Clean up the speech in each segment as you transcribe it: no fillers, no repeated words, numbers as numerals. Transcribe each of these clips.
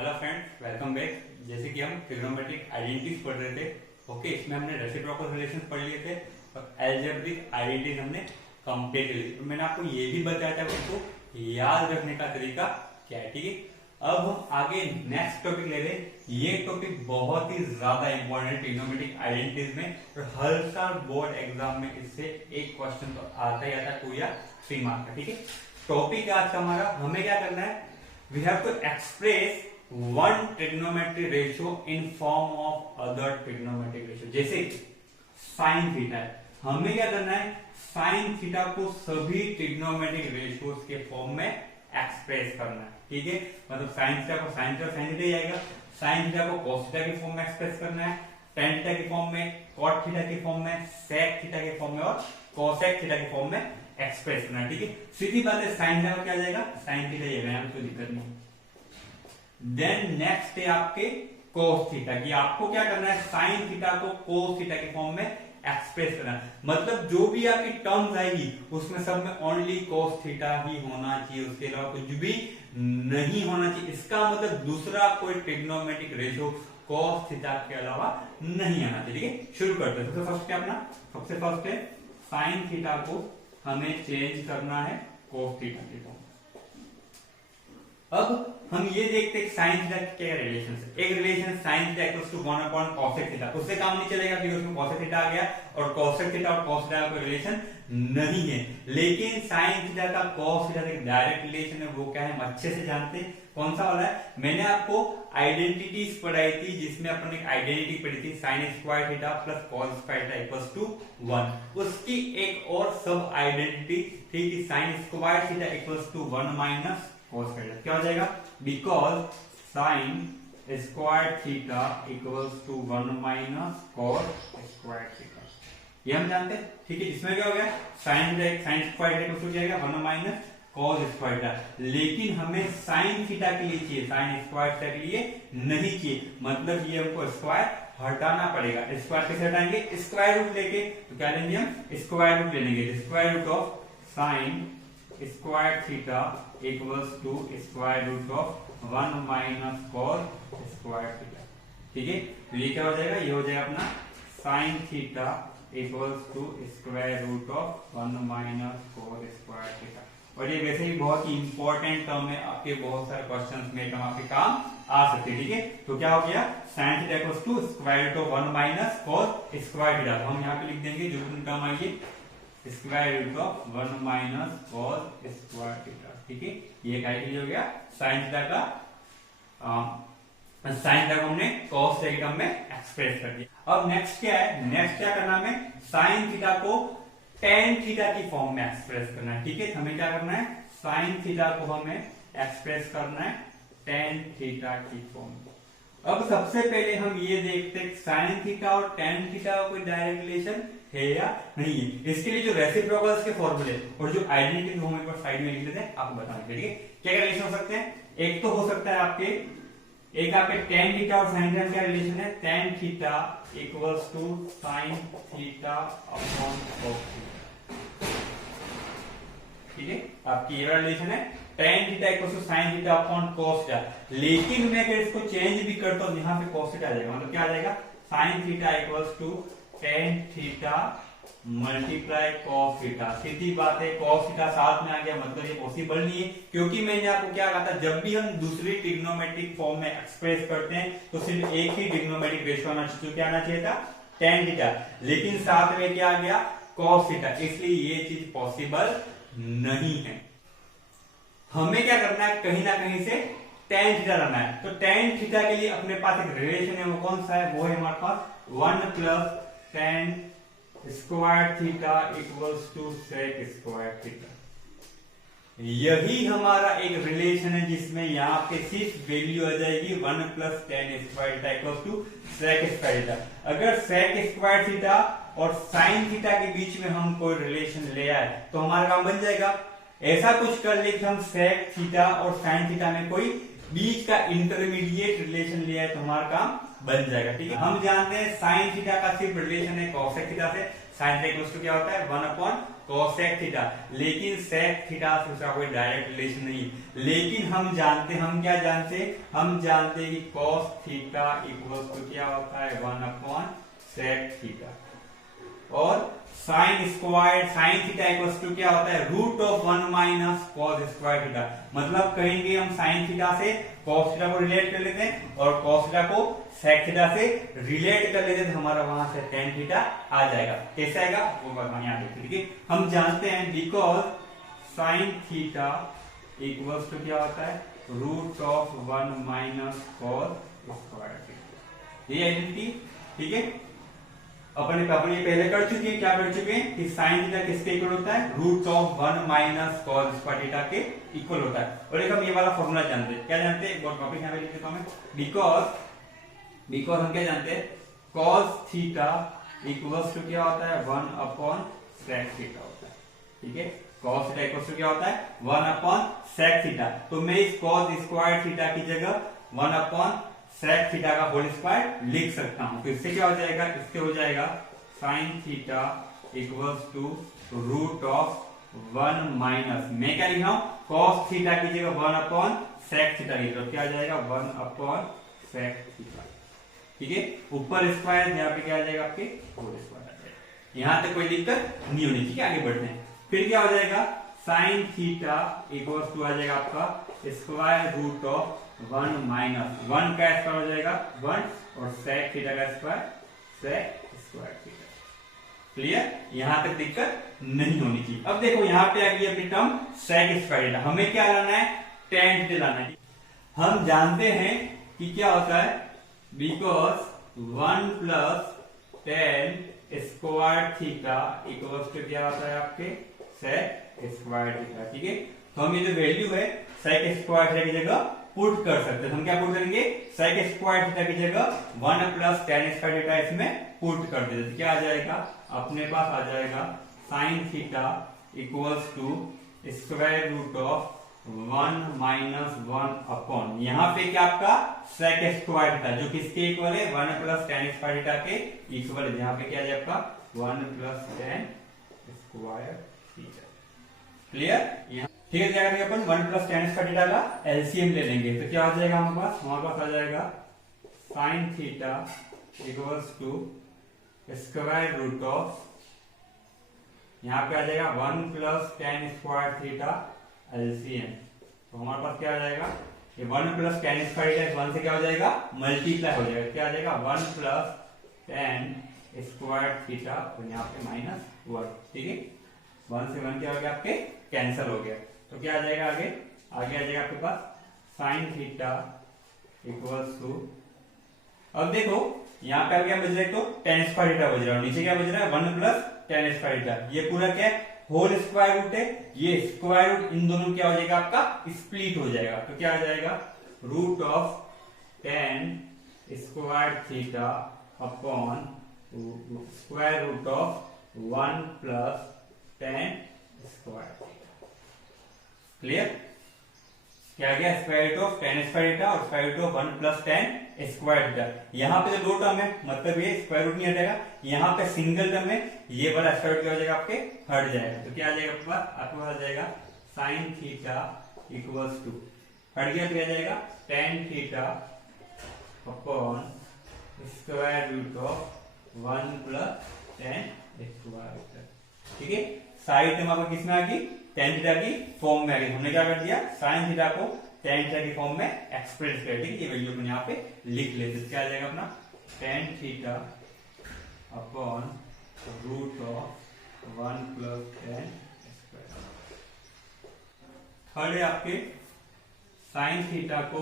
Hello friends, welcome back. जैसे कि हम ट्रिग्नोमेट्रिक आइडेंटिटीज पढ़ रहे थे, ओके, इसमें हमने रेसिप्रोकल रिलेशंस पढ़ लिए थे और अलजेब्रिक आइडेंटिटीज हमने कंप्लीट कर ली। तो मैंने आपको ये भी बताया था उसको याद रखने का तरीका क्या है, ठीक है। अब हम आगे नेक्स्ट टॉपिक ले रहे हैं। ये टॉपिक बहुत ही ज्यादा इंपॉर्टेंट है ट्रिग्नोमेट्रिक आइडेंटिटीज में, और हर साल बोर्ड एग्जाम में इससे एक क्वेश्चन तो आता ही आता, 2 या 3 मार्क का, ठीक है। टॉपिक आज का हमारा, हमें क्या करना है, we have to express one trigonometric ratio in form of other trigonometric ratio। जैसे sin थीटा है, हमें क्या करना है, sin थीटा को सभी ट्रिग्नोमेट्रिक रेशियोज के फॉर्म में एक्सप्रेस करना है, ठीक है। मतलब sin थीटा को sin थीटा sin थीटा आएगा, sin थीटा को cos थीटा के फॉर्म में एक्सप्रेस करना है, tan थीटा के फॉर्म में, cot थीटा के फॉर्म में, sec थीटा के फॉर्म में और cosec थीटा के फॉर्म में एक्सप्रेस करना, ठीक है। सीधी बात है, साइन थीटा क्या आ जाएगा, साइन थीटा ये यहाँ कोई दिक्कत नहीं। देन नेक्स्ट है आपके कोस थीटा की, आपको क्या करना है, साइन थीटा को कोस थीटा के फॉर्म में एक्सप्रेस करना है। मतलब जो भी आपकी टर्म्स आएगी उसमें सब में ओनली कोस थीटा ही होना चाहिए, उसके अलावा कुछ भी नहीं होना चाहिए। इसका मतलब दूसरा कोई ट्रिग्नोमेट्रिक रेशियो कोस थीटा के अलावा नहीं आना चाहिए, ठीक है। शुरू करते हैं। सबसे फर्स्ट है साइन थीटा को हमें चेंज करना है कोस थीटा के फॉर्म। अब हम ये देखते हैं साइन थीटा का क्या रिलेशन है। एक relation sine theta equals to 1/cosec theta, उससे काम नहीं चलेगा क्योंकि उसमें cosec थीटा आ गया, और cosec थीटा और cos थीटा का कोई रिलेशन नहीं है। लेकिन साइन थीटा का cos थीटा का डायरेक्ट रिलेशन है, वो क्या है हम अच्छे से जानते हैं। कौन सा वाला है, मैंने आपको आइडेंटिटीज पढ़ाई थी जिसमें अपन एक आइडेंटिटी पढ़ी थी, sin square theta plus cos square theta equals to 1। उसकी एक और सब आइडेंटिटी थी कि sin square theta equals to 1 minus cos theta. क्या हो जाएगा, because sin square theta equals to 1 minus cos square theta, ये हम जानते हैं, ठीक है। इसमें क्या हो गया, sin square theta equals to जाएगा 1 माइनस cos स्क्वायर थीटा। लेकिन हमें sin थीटा के लिए चाहिए, sin स्क्वायर थीटा के लिए नहीं चाहिए। मतलब ये हमको स्क्वायर हटाना पड़ेगा। स्क्वायर कैसे हटाएंगे, स्क्वायर रूट लेके, तो क्या लेंगे हम, स्क्वायर रूट ले लेंगे। Square root of sin square theta equals to square root of 1 minus cos square theta, ठीक है। तो ये क्या हो जाएगा, ये हो जाएगा अपना sin theta equals to square root of 1 minus cos square theta. और ये वैसे ही बहुत ही इंपॉर्टेंट टर्म है, आपके बहुत सारे क्वेश्चंस में टर्म आपके काम आ सकते हैं, ठीक है। तो क्या हो गया, sin theta equals to square root of 1 minus cos square theta. हम यहाँ पे लिख देंगे जो भी टर्म आएगी, square root of 1 minus cos square theta, ठीक है। ये क्या हो गया, साइन थीटा का साइन थीटा को हमने cos थीटा में एक्सप्रेस कर दिया। अब नेक्स्ट क्या है, नेक्स्ट क्या करना है, हमें साइन थीटा को tan थीटा की फॉर्म में एक्सप्रेस करना है, ठीक है। हमें क्या करना है, साइन थीटा को हमें एक्सप्रेस करना है tan थीटा की फॉर्म में। अब सबसे पहले हम ये देखते हैं साइन थीटा और tan थीटा का कोई डायरेक्ट रिलेशन है या नहीं है। इसके लिए जो रेसिप्रोकल्स के फॉर्मूले और जो आइडेंटिटी हम एक बार साइड में लिख लेते हैं, आपको बताने के लिए क्या क्या रिलेशन हो सकते हैं। एक तो हो सकता है आपके, एक आपके tan थीटा और sin थीटा क्या रिलेशन है, tan theta equals to sin theta upon cos theta, ठीक है। आपकी ये रिलेशन है, tan theta equals to sin theta upon cos theta. लेकिन मैं अगर इसको चेंज भी करता हूं, यहां पे cos थीटा आ जाएगा, मतलब क्या आ जाएगा, sin theta equals to tan theta multiply cos theta. सीधी बात है, cos थीटा साथ में आ गया, मतलब ये पॉसिबल नहीं है, क्योंकि मैंने आपको क्या कहा था, जब भी हम दूसरी ट्रिग्नोमेट्रिक फॉर्म में एक्सप्रेस करते हैं तो सिर्फ एक ही ट्रिग्नोमेट्रिक रेशियो आना चाहिए, क्या आना चाहिए था, tan थीटा। लेकिन साथ में क्या आ गया, cos थीटा, इसलिए ये चीज पॉसिबल नहीं है। हमें क्या करना है, कहीं ना कहीं से tan थीटा लाना है। तो tan थीटा के लिए अपने पास एक रिलेशन है, वो कौन सा है, वो है हमारे पास 1 plus tan square theta equals to sec square theta. यही हमारा एक रिलेशन है जिसमें यहाँ पे सिर्फ वैल्यू आ जाएगी 1 plus tan square theta equals to sec square theta. अगर sec स्क्वायर थीटा और sin थीटा के बीच में हम कोई रिलेशन ले आए तो हमारा काम बन जाएगा। ऐसा कुछ कर ले कि हम sec थीटा और sin थीटा में कोई बीच का इंटरमीडिएट रिलेशन लिया है तो हमारा काम बन जाएगा, ठीक है। हम जानते हैं साइन थीटा का सिर्फ रिलेशन है cosec थीटा से, साइन थीटा इक्वल टू क्या होता है 1 अपॉन कोसेक थीटा, लेकिन सेक थीटा से उसका कोई डायरेक्ट रिलेशन नहीं। लेकिन हम क्या जानते हैं कि कॉस थीटा इक्वल टू क्या होता है 1 अपॉन सेक थीटा, और साइन थीटा इक्वल टू क्या होता है root of 1 minus cos square theta. मतलब कहेंगे हम साइन थीटा से कॉस थीटा को रिलेट कर लेते हैं और कॉस थीटा को सेक थीटा से रिलेट कर लेते हैं, तो हमारा वहां से टेन थीटा आ जाएगा। कैसे आएगा वो बताने आगे, ठीक है। हम जानते हैं because sine theta equals to क्या होता है root of 1 minus cos square theta, ये आइडेंटिटी, ठीक है। अपन ये पहले कर चुके हैं, क्या कर चुके हैं कि साइन थीटा किसके इक्वल होता है root of 1 minus cos square theta के इक्वल होता है। और एक हम ये वाला फॉर्मूला जानते हैं, क्या जानते हैं, बहुत टॉपिक यहां पे लिख देता हूं मैं, बिकॉज हम क्या जानते हैं cos थीटा इक्वल्स टू क्या होता है 1 अपॉन sec थीटा होता है, ठीक है। cos थीटा इक्वल्स टू क्या होता है 1 अपॉन sec थीटा, तो मैं इस cos स्क्वायर थीटा की जगह 1 अपॉन sec थीटा का होल स्क्वायर लिख सकता हूं। तो इससे क्या हो जाएगा, इससे हो जाएगा sin theta equals to root of 1 minus, मैं क्या लिख रहा हूं cos थीटा की जगह 1 अपॉन sec थीटा लिख रहा हूं, क्या आ जाएगा 1 अपॉन sec थीटा, ठीक है। ऊपर स्क्वायर यहाँ पे क्या आ जाएगा आपके होल स्क्वायर आ जाएगा। यहां तक कोई दिक्कत नहीं होनी चाहिए, आगे बढ़ते हैं। फिर क्या हो जाएगा साइन थीटा इक्वल्स टू आ जाएगा आपका स्क्वायर रूट ऑफ 1 माइनस 1 का स्क्वायर हो जाएगा 1 और sec थीटा का square sec square theta. Clear, यहां तक दिक्कत नहीं होनी चाहिए। अब देखो यहाँ पे आ गई अपनी टर्म sec स्क्वायर थीटा, हमें क्या लाना है tan थीटा लाना है। हम जानते हैं कि क्या होता है because 1 plus tan square theta equals to क्या होता है आपके sec स्क्वायर थीटा, ठीक है। तो हम ये जो वैल्यू है sec स्क्वायर थीटा की जगह पुट कर सकते हैं। हम क्या पुट करेंगे sec स्क्वायर थीटा की जगह 1 प्लस tan स्क्वायर थीटा इसमें पुट कर देते, तो क्या आ जाएगा अपने पास आ जाएगा sine theta equals to square root of 1 minus 1 upon, यहाँ पे क्या आपका sec स्क्वायर थीटा जो किसके इक्वल है 1 प्लस tan स्क्वायर थीटा के इक्वल है, यहाँ पे क्या है आपका 1 plus tan square theta. Clear, ठीक है। क्या करेंगे अपन 1 प्लस tan स्क्वायर थीटा का एलसीएम ले लेंगे, तो क्या आ जाएगा हमारे पास आ जाएगा sine theta equals to square root of, यहाँ पे आ जाएगा 1 plus tan square theta LCM, तो हमारे पास क्या आ जाएगा ये 1 प्लस tan स्क्वायर थीटा 1 से क्या हो जाएगा मल्टीप्लाई हो जाएगा, क्या आ जाएगा 1 प्लस tan स्क्वायर थीटा और यहाँ पे माइनस 1, ठीक है। 1 से 1 क्या हो गया आपके कैंसिल हो गया, तो क्या आ जाएगा आगे आ जाएगा आपके पास साइन थीटा इक्वल्स टू, अब देखो यहाँ पे क्या बज रहा है तो tan स्क्वायर थीटा बज रहा है, नीचे क्या बज रहा है 1 प्लस tan स्क्वायर थीटा, ये पूरा क्या है होल स्क्वायर रूट है, ये स्क्वायर रूट इन दोनों क्या हो जाएगा आपका स्प्लिट हो जाएगा, तो क्या आ जाएगा root of tan square theta upon square root of 1 plus tan square theta. Clear, क्या गया square root of tan square theta और square root of 1 plus tan square theta. यहाँ पे जो दो टर्म है मतलब ये स्क्वायर रूट नहीं हटेगा, यहाँ पे सिंगल टर्म है, ये वाला स्क्वायर रूट क्या हो जाएगा आपके हट जाएगा, तो क्या आ जाएगा आपके पास आ जाएगा साइन थीटा इक्वल्स टू हट गया, तो क्या आ जाएगा tan theta upon square root of 1 plus tan square theta, ठीक है। साइड टर्म आपको किसमें आ गई tan थीटा की फॉर्म में आ गई, हमने क्या कर दिया साइन थीटा को tan थीटा की फॉर्म में एक्सप्रेस कर दी, ये वैल्यू को यहाँ पे लिख लेते, क्या आ जाएगा अपना tan theta upon root of 1 plus tan square. Third है आपके साइन थीटा को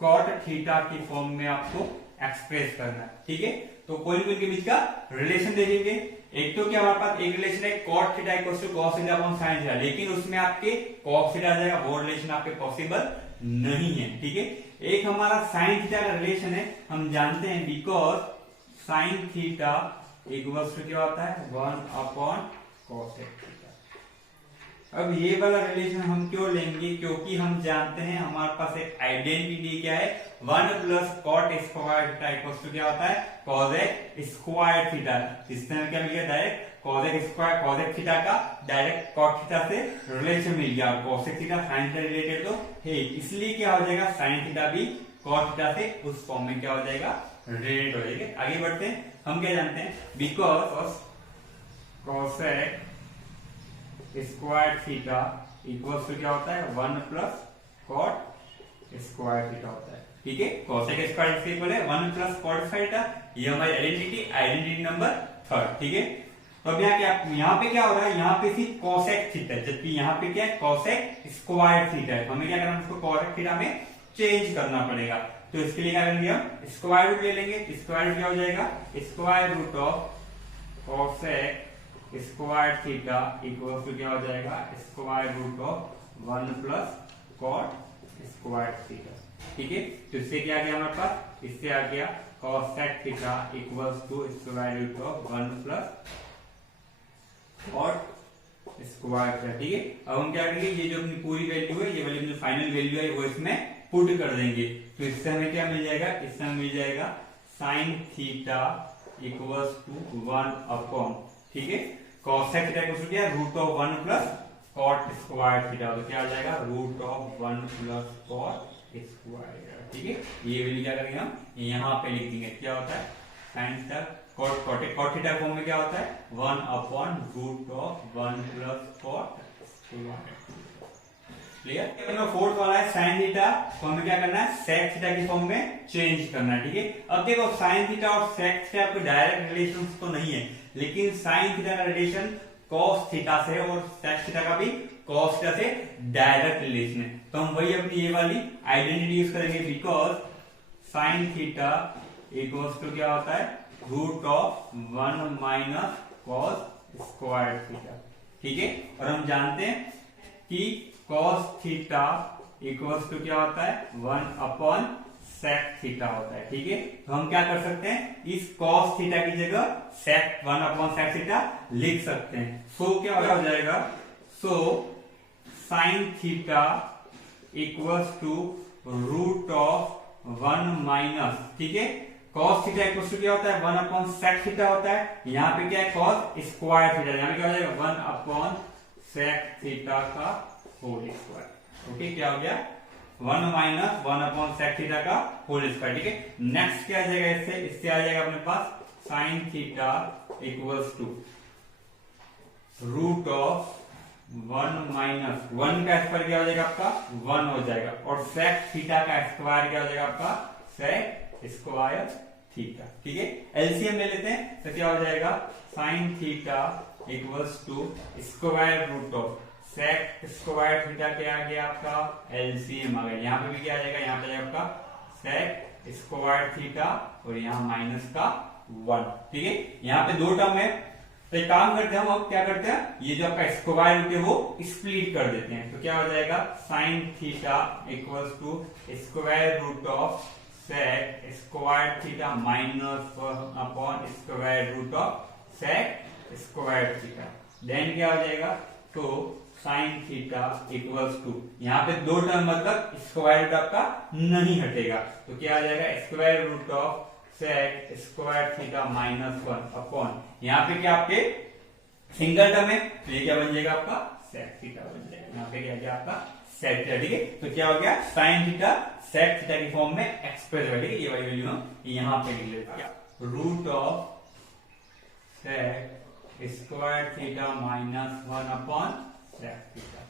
कॉट थीटा की फॉर्म में आपको एक्सप्रेस करना है, ठीक है। तो कोई के बीच का रिलेशन दे देंगे, एक तो क्या हमारे पास एक रिलेशन है cot theta equals to cos theta upon sin theta, लेकिन उसमें आपके cos थीटा आ जाएगा, वो रिलेशन आपके पॉसिबल नहीं है, ठीक है। एक हमारा sin थीटा का रिलेशन है, हम जानते हैं because sin theta equals to क्या होता है 1 अपॉन cosec थीटा, अब ये वाला रिलेशन हम क्यों लेंगे, क्योंकि हम जानते हैं हमारे पास एक आइडेंटिटी क्या है, 1 plus cot square theta equals to क्या होता है, कॉसेक स्क्वायर थीटा। इससे हमें क्या मिल गया, direct cosec square cosec theta का डायरेक्ट कॉट थीटा से रिलेशन मिल गया। Cosec theta sine theta related तो है, इसलिए क्या हो जाएगा, साइन थीटा भी कॉट थीटा से उस फॉर्म में क्या हो जाएगा, रिलेटेड हो जाएगा। आगे बढ़ते हैं, हम क्या जानते हैं, because cosec square theta equals to क्या होता है, 1 प्लस कॉट स्क्वायर थीटा होता है। ठीक है, कॉसेक स्क्वायर थीटा इक्वल है 1 प्लस कॉट थीटा। ये हमारी आइडेंटिटी नंबर 3। ठीक है, तो अब यहाँ पे क्या हो रहा है, यहाँ पे सिर्फ कॉसेक थीटा है, जबकि यहाँ पे क्या है, कॉसेक स्क्वायर थीटा है। हमें क्या करना है, उसको कॉसेक थीटा में चेंज करना पड़ेगा। तो इसके लिए क्या करेंगे, हम स्क्वायर रूट ले लेंगे। स्क्वायर रूट क्या हो जाएगा, square root of cosec square theta equal to क्या हो जाएगा, square root of 1 plus cot square theta. ठीक है, तो इससे क्या आ गया हमारे पास, इससे आ गया cosec theta equals to square root of 1 plus cot square theta. ठीक है, अब हम क्या करेंगे, ये जो अपनी पूरी वैल्यू है, ये वाली जो फाइनल वैल्यू है वो इसमें पुट कर देंगे। तो इससे हमें क्या मिल जाएगा, इससे हमें मिल जाएगा sine theta equals to 1 upon, ठीक है, कॉसेक थीटा इक्वल्स टू क्या, root of 1 plus cot square theta. तो क्या आ जाएगा, root of 1 plus cot square. ठीक है, ये वैल्यू क्या करेंगे हम यहाँ पे लिख देंगे, क्या होता है sine theta cot theta form में क्या होता है, 1 upon root of 1 plus cot square. Clear. Fourth वाला है साइन थीटा को हमें क्या करना है, सेक थीटा की फॉर्म में चेंज करना है। ठीक है, अब देखो साइन थीटा और सेक थीटा कोई डायरेक्ट रिलेशन तो नहीं है, लेकिन साइन थीटा का रिलेशन कॉस थीटा से और सेक थीटा का भी कॉस थीटा से डायरेक्ट रिलेशन है। तो हम वही अपनी ये वाली आइडेंटिटी यूज करेंगे, because sine theta equals to क्या होता है, root of 1 minus cos square theta. ठीक है, और हम जानते हैं कि cos थीटा इक्वल्स टू क्या होता है, 1 अपॉन सेक थीटा होता है। ठीक है, तो हम क्या कर सकते हैं, इस cos थीटा की जगह सेक 1 अपॉन सेक थीटा लिख सकते हैं। सो क्या हो जाएगा, so sine theta equals to root of 1 minus, ठीक है, cos थीटा इक्वल्स टू क्या होता है, 1 अपॉन सेक थीटा होता है। यहाँ पे क्या है, cos स्क्वायर थीटा, यहाँ पे क्या हो जाएगा, 1 अपॉन सेक थीटा का होल स्क्वायर। ओके, क्या हो गया, 1 माइनस 1 अपॉन सेक थीटा का होल स्क्वायर। ठीक है, नेक्स्ट क्या आ जाएगा, इससे आ जाएगा अपने पास sine theta equals to root of 1 minus 1 का स्क्वायर क्या हो जाएगा आपका, 1 हो जाएगा, और सेक थीटा का स्क्वायर क्या हो जाएगा आपका, सेक स्क्वायर थीटा। ठीक है, एलसीएम ले लेते हैं, तो क्या हो जाएगा, sine theta equals to square root of sec square theta क्या आ गया आपका, एलसीएम आ गया। यहाँ पे भी क्या आ जाएगा, यहाँ पे आपका सेक स्क्वायर थीटा और यहाँ माइनस का 1। ठीक है, यहाँ पे 2 टर्म है, तो एक काम करते हैं हम, अब क्या करते हैं, ये जो आपका स्क्वायर रूट है वो स्प्लिट कर देते हैं। तो क्या हो जाएगा, sine theta equals to square root of sec square theta minus upon square root of sec square theta. Then क्या हो जाएगा, तो साइन थीटा इक्वल्स टू, यहाँ पे 2 टर्म मतलब स्क्वायर रूट आपका नहीं हटेगा, तो क्या आ जाएगा, square root of sec square theta minus 1 upon, यहाँ पे क्या आपके सिंगल टर्म है, तो ये क्या बन जाएगा आपका, सेक थीटा बन जाएगा। यहाँ पे क्या गया आपका सेक थीटा। ठीक है, तो क्या हो गया, साइन थीटा सेक थीटा की फॉर्म में एक्सप्रेस हो। ठीक है, ये वाली वैल्यू हम यहाँ पे लिख लेते हैं, root of sec square theta minus 1 upon sec theta.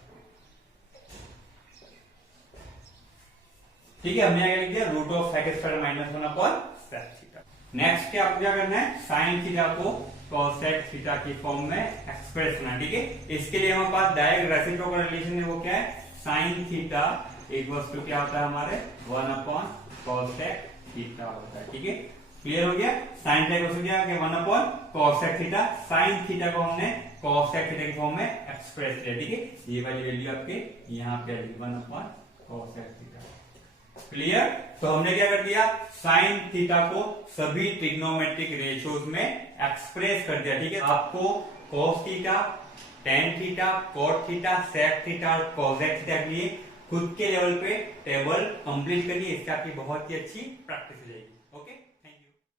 ठीक है, हमने आगे लिख दिया root of sec square minus 1 upon sec theta. Next क्या आपको क्या करना है, साइन थीटा को कॉसेक थीटा की फॉर्म में एक्सप्रेस करना। ठीक है, इसके लिए हमारे पास डायरेक्ट रेसिप्रोकल रिलेशन है, वो क्या है, साइन थीटा इक्वल्स टू क्या होता है हमारे 1 अपॉन कॉसेक थीटा होता है। ठीक है, क्लियर हो गया, साइन थीटा इक्वल्स टू क्या है, 1 upon cosec theta. Sign theta को हमने कॉसेक थीटा की फॉर्म में एक्सप्रेस किया। ठीक है, ये वाली वैल्यू आपके यहाँ पे 1 अपॉन कॉसेक थीटा। क्लियर, तो हमने क्या कर दिया, साइन थीटा को सभी ट्रिग्नोमेट्रिक रेशियोज में एक्सप्रेस कर दिया। ठीक है, आपको cos theta tan theta, cot theta, sec theta और कोसेक थीटा के लिए खुद के लेवल पे टेबल कंप्लीट करिए, इससे आपकी बहुत ही अच्छी प्रैक्टिस हो जाएगी।